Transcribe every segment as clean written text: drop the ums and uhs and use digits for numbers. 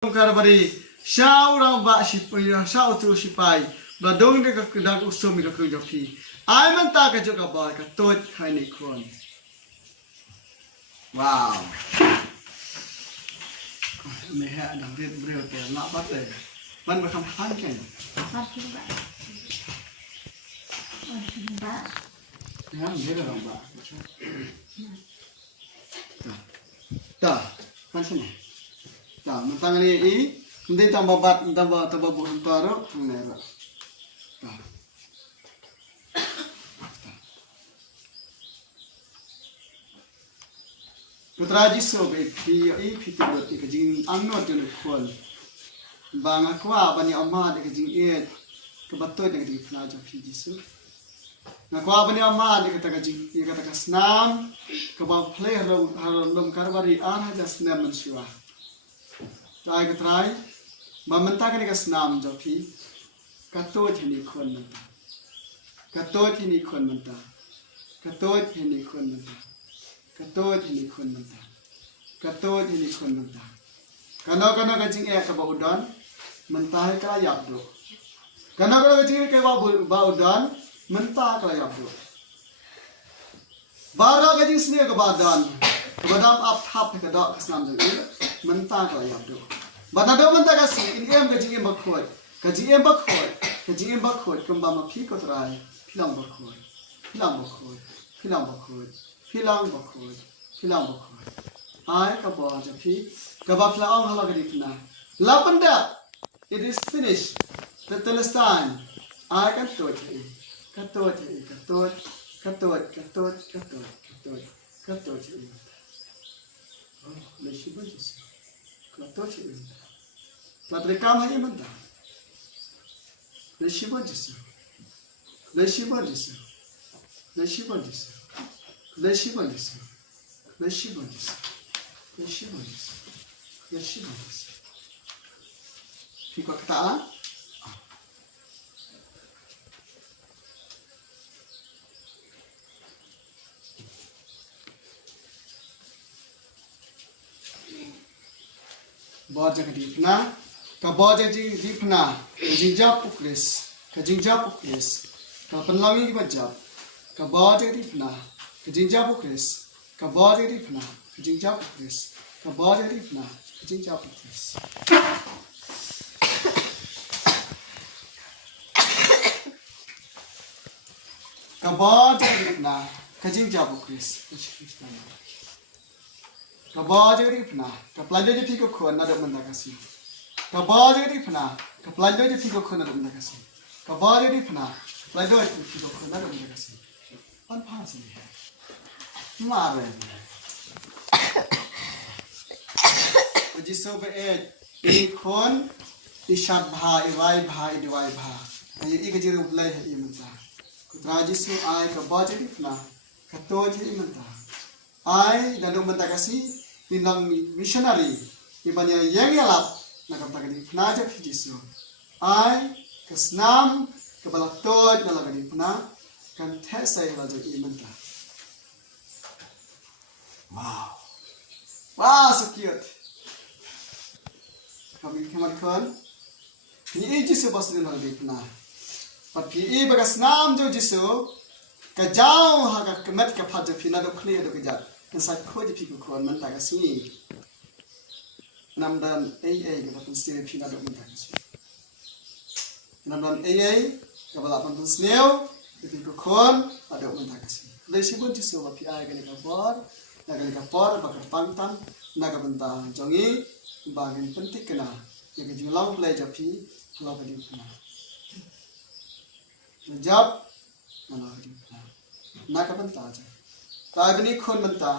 Karbari shau rang ba sipai shau tu sipai ba dong de ka dak usum ka ku joki ai man ta ka joka ba ka tot khai ni khon wow me ha dang ret breu te na ba te ban ba kham khan ken ya me da rang ba ta kan sini ta mentang ni i ndai tambah bat tambah bukan taro nera ta putraji so be pi i fitur ti kajing anno tu khol banga kwa bani amma de kajing e ke batoi de kajing fla jo fi jisu na kwa bani amma de kata kajing e kata kasnam ke ba play lom karbari an ha jasnam mansua tai ka trai ma menta ka snam jo phi ka to thini khon menta ka to thini khon menta ka to thini khon menta ka to thini khon menta ka to thini khon menta kana ka jing e ka ba udan menta hai ka yap do kana ka jing ke ba udan menta ka yap do bara ka jing sne ka ba dan badam ap thap ka da ka snam jo menta ka yap do Bana do menta kasi in em ka jing bakhoi ka jing bakhoi kumba ma phi ko trai philang bakhoi ai ka ba ja phi ka ba phla ong hala gari kna lapanda it is finished the Palestine ai ka to le shi ba ji Latri kam hai manda. Leshiba jisu. Fikir kata Baca kedipna, kabaca kedipna, kajingjap pukris, kapenlangi kebajap, kabaca kedipna, kajingjap pukris, kabaca kedipna, kajingjap pukris, kabaca kedipna, kajingjap pukris. Kabaca kedipna, kajingjap pukris. Kabaja rifna, kapelajar je tiga khon nada benda kasih. Kabaja rifna, kapelajar je tiga khon nada benda kasih. Kabaja rifna, kapelajar je tiga khon nada benda kasih. Pan pas ni. Mare. Uji sobe ini khon ishat bha, iwai bha. Aye ikajir ublai hai imanta. Kutraji so ai kabaja rifna, katoj imanta. Ai dan menta kasih tinang missionary ibanya yang yalap nakam takadi pnaja fijisu ai kesnam kepala toj nalagadi pna kan thesai lajo imenta wow so cute kami kan ni jisu basrin nalagadi pna tapi bagasnam jo jisu kajau haga kemet kapaja pina do clear do kejat Inside kodi piku kuan menta kasi namdan AA kita pun sini pina do menta kasi namdan AA kepala pun sneo piku kuan ada menta kasi lesi pun jisu bapi ai gani kapor bakar pantan naga benta jongi bagin penting kena yang julang play japi kalau bagi kena jab mana bagi kena naga benta aja Tagni khon menta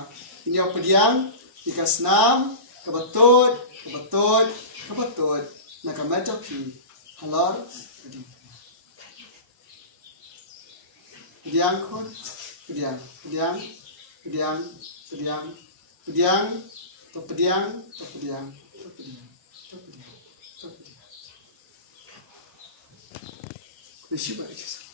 ini apadiang ikasnam kabatot nakamaja pi halor padiang khon padiang Terima kasih.